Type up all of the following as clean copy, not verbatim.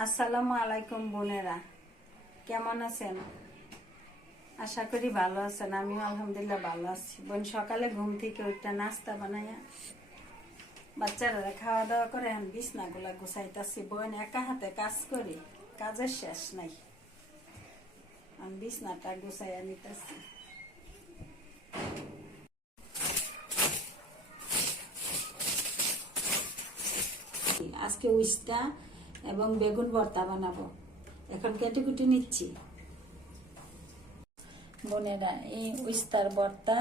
আসসালামু আলাইকুম বোনেরা, কেমন আছেন? আশা করি ভালো আছেন। আমিও আলহামদুলিল্লাহ ভালো আছি। বোন সকালে ঘুম থেকে ওইটা নাস্তা বানাইয়া বাচ্চারা খাওয়া দাওয়া করে এখন বিছনাগুলা গুছাইতেছি। বোন একা হাতে কাজ করি, কাজের শেষ নাই। আমি বিছনাটা গুছাইয়া নিতেছি। আজকে উস্তা এবং বেগুন ভর্তা বানাবো। এখন কেটে কুটে নিচ্ছি। বোনেরা, এই উস্তার ভর্তা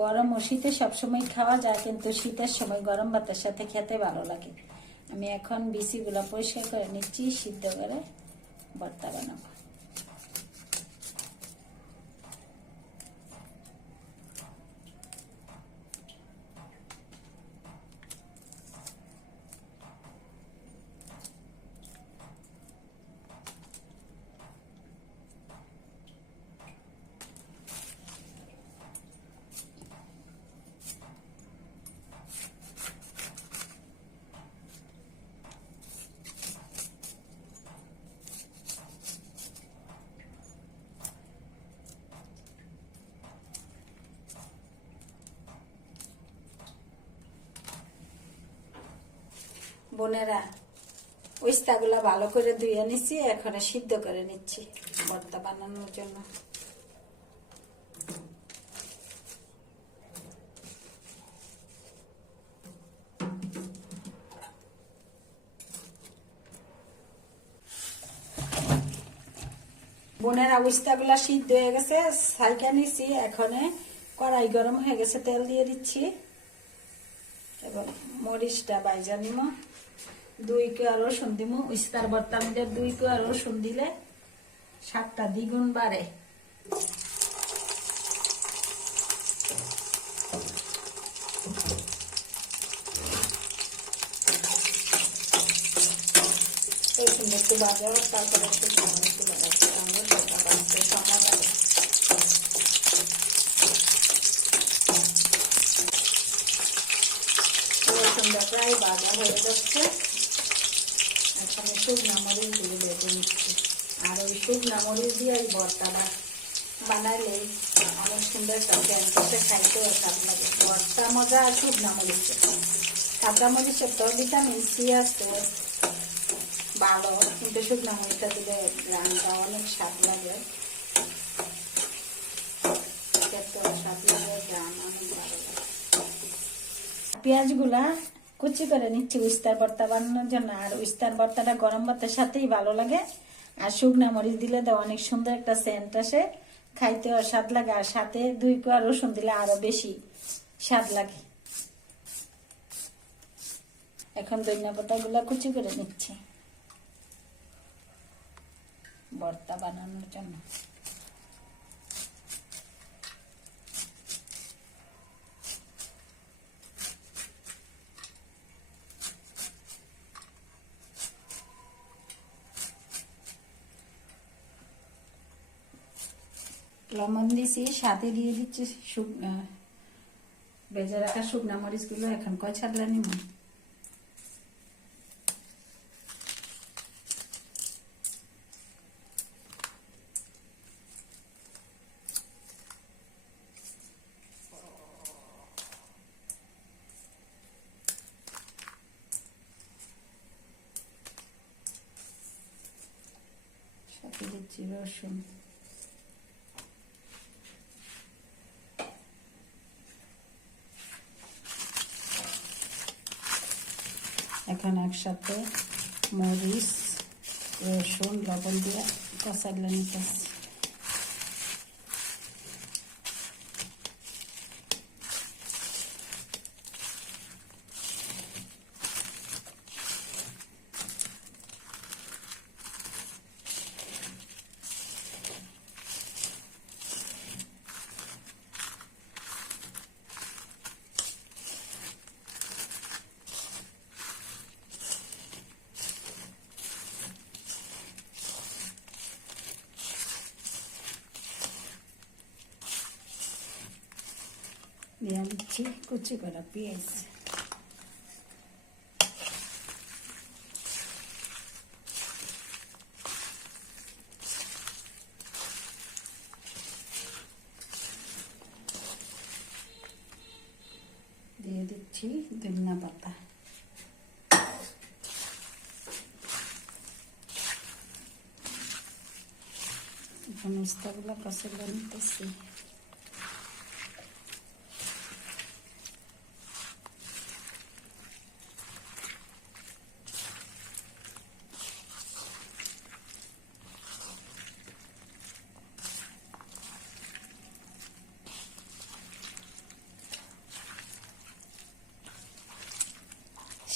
গরম ও শীতে সবসময় খাওয়া যায়, কিন্তু শীতের সময় গরম ভাতের সাথে খেতে ভালো লাগে। আমি এখন বিচিগুলো পরিষ্কার করে নিচ্ছি, সিদ্ধ করে ভর্তা বানাবো। বোনেরা, উস্তাগুলা ভালো করে ধুয়ে নিচ্ছি, এখন সিদ্ধ করে নিচ্ছি ভর্তা বানানোর জন্য। বোনেরা, উস্তাগুলা সিদ্ধ হয়ে গেছে, ছাইকা নিচ্ছি। এখন কড়াই গরম হয়ে গেছে, তেল দিয়ে দিচ্ছি এবং মরিচটা বাইজা নিব। 2 কোয়া রসুন দিব। উস্তার ভর্তার মধ্যে 2 কোয়া রসুন দিলে স্বাদটা দ্বিগুণ বাড়ে। রসুন একটু বাজা, তারপরে একটু সময় তুলে রাখতে হবে, সেটা বাড়তে সময় লাগে। রসুনটা প্রায় বাজা হয়ে যাচ্ছে। এখানে শুকনা মরিচ দিয়ে বেটে নিচ্ছি। আর ওই শুকনা মরিচ দিয়ে এই ভর্তাটা বানাইলেই অনেক সুন্দর একটা সেন্ট করতে, খাইতেও স্বাদ লাগে। ভর্তা মজা আর শুকনা মরিচ। কাঁচা মরিচের তো ভিটামিন সি আছে ভালো, কিন্তু শুকনা মরিচটা দিলে রান্নাটা অনেক স্বাদ লাগে, খেতেও স্বাদ লাগে, রান অনেক ভালো লাগে। পেঁয়াজগুলা কুচি করে নিচ্ছি উস্তার ভর্তা বানানোর জন্য। আর উস্তার ভর্তাটা গরম ভাতের সাথেই ভালো লাগে। আর শুকনা মরিচ দিলে তো অনেক সুন্দর একটা সেন্ট আসে, খাইতেও স্বাদ লাগে। আর সাথে 2 কোয়া রসুন দিলে আরো বেশি স্বাদ লাগে। এখন ধনিয়া পাতাগুলা কুচি করে নিচ্ছি ভর্তা বানানোর জন্য। লবণ দিছি, সাথে দিয়ে দিচ্ছি ভেজে রাখা শুকনা মরিচ গুলো। এখন কয় ছাড়লা নিব। সাথে দিচ্ছি রসুন। এখন একসাথে মরিচ, রসুন, লবণ দিয়ে কষাইলে নিতেছি। দিয়ে দিচ্ছি কুচি করা পেঁয়াজ। দিচ্ছি ধনিয়া পাতা। এখন উস্তাগুলো কষে নিতেছি।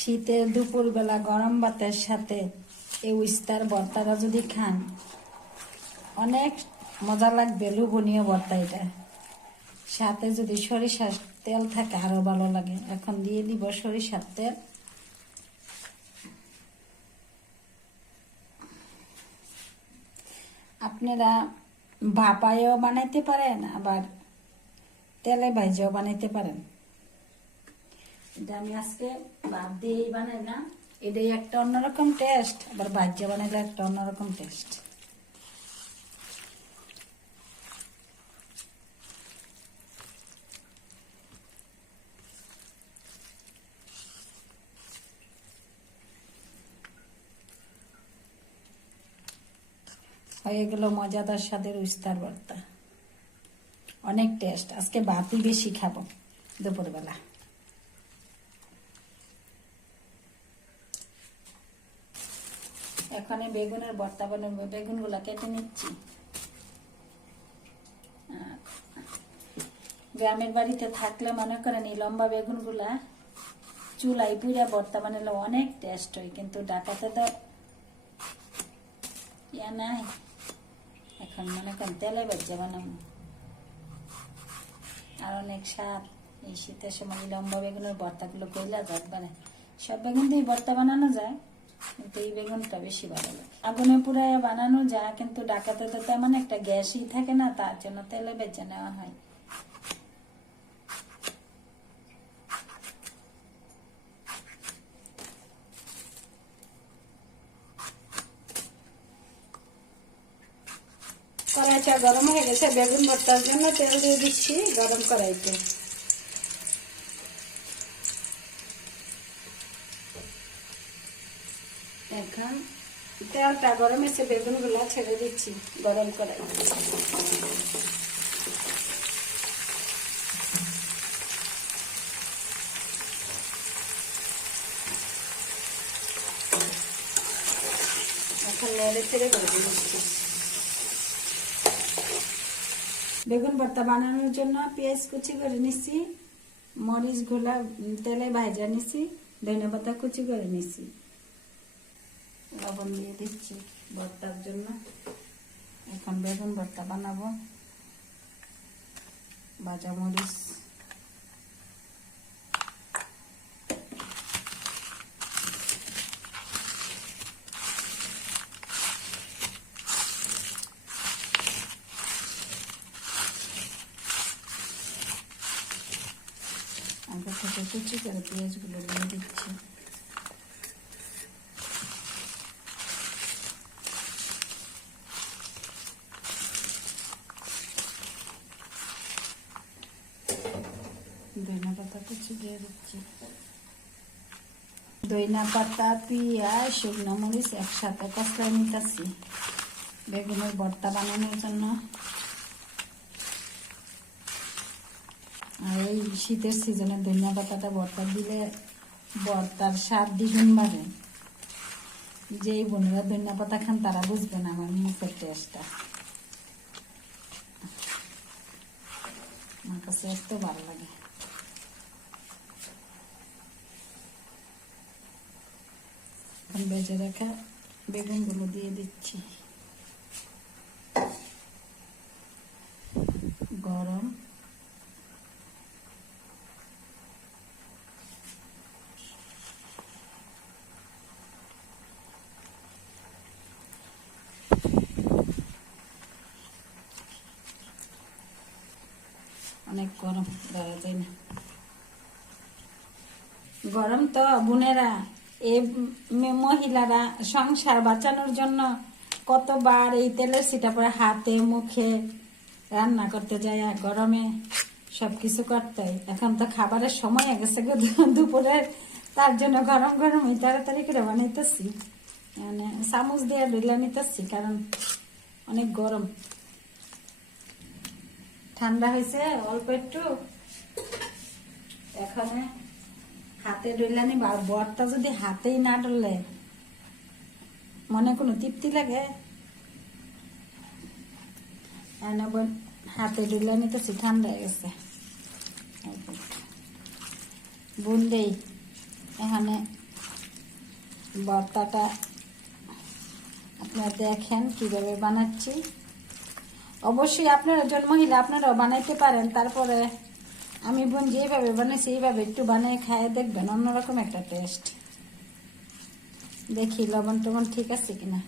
শীতের দুপুরবেলা গরম ভাতের সাথে এই উস্তার ভর্তাটা যদি খান অনেক মজা লাগবে, লোভনীয় ভর্তা এটা। সাথে যদি সরিষার তেল থাকে আরো ভালো লাগে। এখন দিয়ে দিব সরিষার তেল। আপনারা ভাপায়ও বানাইতে পারেন, আবার তেলে ভাইজাও বানাইতে পারেন। এটা আমি আজকে ভাত দিয়েই বানাইলাম। এটাই একটা অন্যরকম টেস্ট, আবার ভাজা বানাইলে একটা অন্যরকম টেস্ট। হয়ে গেল মজাদার স্বাদের উস্তার ভর্তা, অনেক টেস্ট। আজকে ভাতই বেশি খাবো দুপুরবেলা। এখন বেগুনের ভর্তা বানাবো। বেগুনগুলা কেটে নিচ্ছি। গ্রামের বাড়িতে থাকলে মনে করেন এই লম্বা বেগুনগুলা চুলাই পুরা ভর্তা বানালে অনেক টেস্ট হয়, কিন্তু ঢাকাতে তো ইয়া নাই। এখন মনে করেন তেলে ভেজে বানাবো, আর অনেক স্বাদ। এই শীতের সময় লম্বা বেগুনের ভর্তাগুলো কইলা যায় বানায়। সব বেগুন দিয়ে ভর্তা বানানো যায়, কিন্তু এই বেগুনটা বেশি ভালো লাগে। আগুনে পুরায় বানানো যায়, কিন্তু ঢাকাতে তো তেমন একটা গ্যাসই থাকে না, তার জন্য তেলে ভেজে নেওয়া হয়। কড়াইটা গরম হয়ে গেছে, বেগুন ভর্তার জন্য তেল দিয়ে দিচ্ছি গরম কড়াইতে। এখন তেলটা গরম হয়েছে, বেগুনগুলা ছেড়ে দিচ্ছি গরম কড়াই। এখন নেড়ে ছেড়ে ভেজে নিচ্ছি। বেগুন ভর্তা বানানোর জন্য পেঁয়াজ কুচি করে নিচ্ছি, মরিচ গুলা তেলে ভাজা নিচ্ছি, ধনিয়া পাতা কুচি করে নিচ্ছি, লবণ দিয়ে দিচ্ছি ভর্তার জন্য। এখন বেগুন ভর্তা বানাবো। ভাজা মরিচ, আগে থেকে কুচি করে পেঁয়াজগুলো দিয়ে দিচ্ছি। ধনিয়া পাতা কুচি দিয়ে দিচ্ছি। ধনিয়া পাতা, পেঁয়াজ, শুকনো মরিচ একসাথে কষলায় নিতেছি বেগুনের ভর্তা বানানোর জন্য। আর এই শীতের সিজনে ধনিয়া পাতাটা ভর্তা দিলে ভর্তার স্বাদ দ্বিগুণ বাড়ে। যেই বোনেরা ধনিয়া পাতা খান তারা বুঝবেন আমার মুখের টেস্টটা। আমার কাছে এত ভালো লাগে। এখন বেজে রাখা বেগুনগুলো দিয়ে দিচ্ছি। গরম অনেক গরম, ধরা যায় না। গরম তো বোনেরা, এই মহিলারা সংসার বাঁচানোর জন্য কতবার এই তেলের ছিটা পরে হাতে মুখে রান্না করতে যায়। গরমে সবকিছু করতে হয়। এখন তো খাবারের সময় হয়ে গেছে গো দুপুরে, তার জন্য গরম গরম তাড়াতাড়ি করে বানাইতেছি, মানে চামচ দিয়ে ডুলা নিতেছি, কারণ অনেক গরম। ঠান্ডা হয়েছে অল্প একটু, এখন হাতে ডুলা নিবা। আর বরটা যদি হাতেই না ডললে মনে কোনো তৃপ্তি লাগে? হাতে ডুলা নিতেছি, ঠান্ডা হয়ে গেছে। বুনলেই এখানে ভর্তাটা আপনারা দেখেন কিভাবে বানাচ্ছি। অবশ্যই আপনারা একজন মহিলা আপনারাও বানাইতে পারেন। তারপরে আমি বোন যেভাবে বানাইছি এইভাবে একটু বানিয়ে খাইয়ে দেখবেন, অন্যরকম একটা টেস্ট। দেখি লবণ টবণ ঠিক আছে কিনা।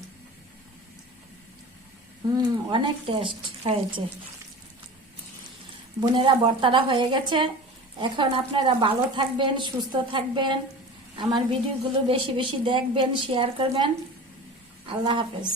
অনেক টেস্ট হয়েছে বোনেরা। ভর্তাটা হয়ে গেছে। এখন আপনারা ভালো থাকবেন, সুস্থ থাকবেন, আমার ভিডিওগুলো বেশি বেশি দেখবেন, শেয়ার করবেন। আল্লাহ হাফেজ।